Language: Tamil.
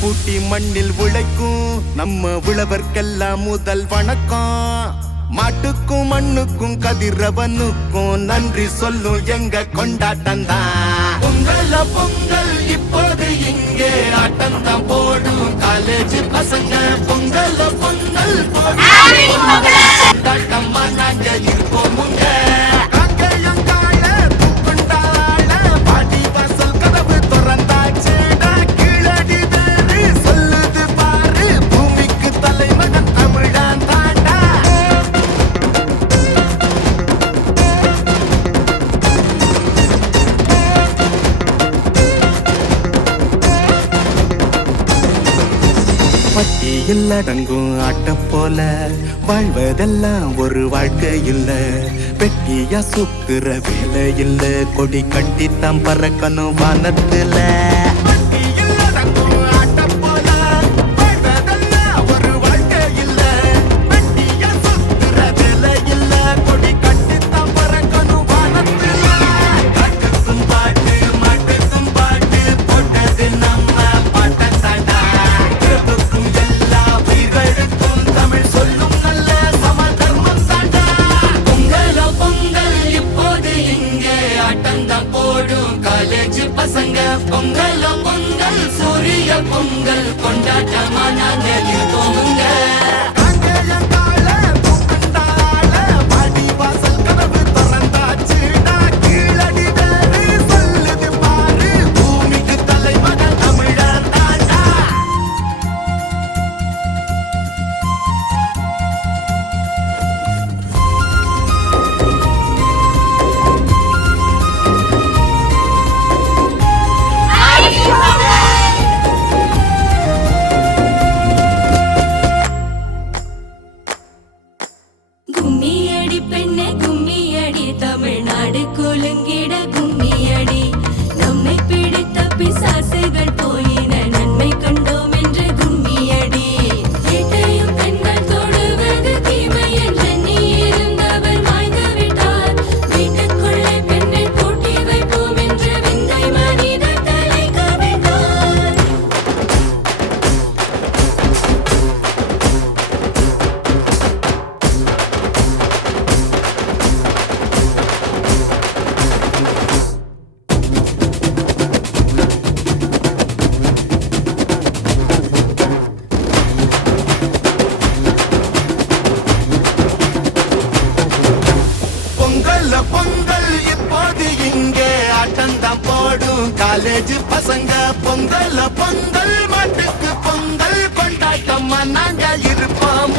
பூட்டி மண்ணில் உழைக்கும் நம்ம உழவர்க்கெல்லாம் முதல் வணக்கம். மாட்டுக்கும் மண்ணுக்கும் கதிரவனுக்கும் நன்றி சொல்லும் எங்க கொண்டாட்டம் தான். பொங்கல் பொங்கல் இப்போது இங்கே ஆட்டம் தான் போடும் காலேஜ் பசங்க. பொங்கல் பொங்கல் கொண்டாட்டமா நாங்க இருப்போம். பட்டியில் அடங்கும் ஆட்ட போல வாழ்வதெல்லாம் ஒரு வாழ்க்கை இல்ல. பெட்டியா சுத்துற வேலை இல்ல, கொடி கட்டித்தான் பறக்கணும் வானத்துல. பசங்க பொங்கல் பொங்கல் சூரிய பொங்கல் கொண்டாட்டமா நாங்க இருக்கோமுங்க. கும்மியடி பெண்ணே கும்மியடி, தமிழ்நாடு குலுங்கிட கும்மியடி. நம்மை பிடித்த பிசாசுகள் போயின, நன்மை கண்டோம் என்று கும்மியடி. வீட்டையும் பெண்கள் தொடுவது தீமை என்று நீ இருந்தவர் மாய்ந்து விட்டார். வீட்டுக்குள்ளே பெண்ணை பூட்டி வைப்போம் என்று விந்தை மனிதர் தலை கவிழ்ந்தார். பொங்கல் இப்போது இங்கே ஆட்டந்தான் போடும் காலேஜ் பசங்க. பொங்கல் பொங்கல் மாட்டுக்கு பொங்கல் கொண்டாட்டமா நாங்க இருப்போம்.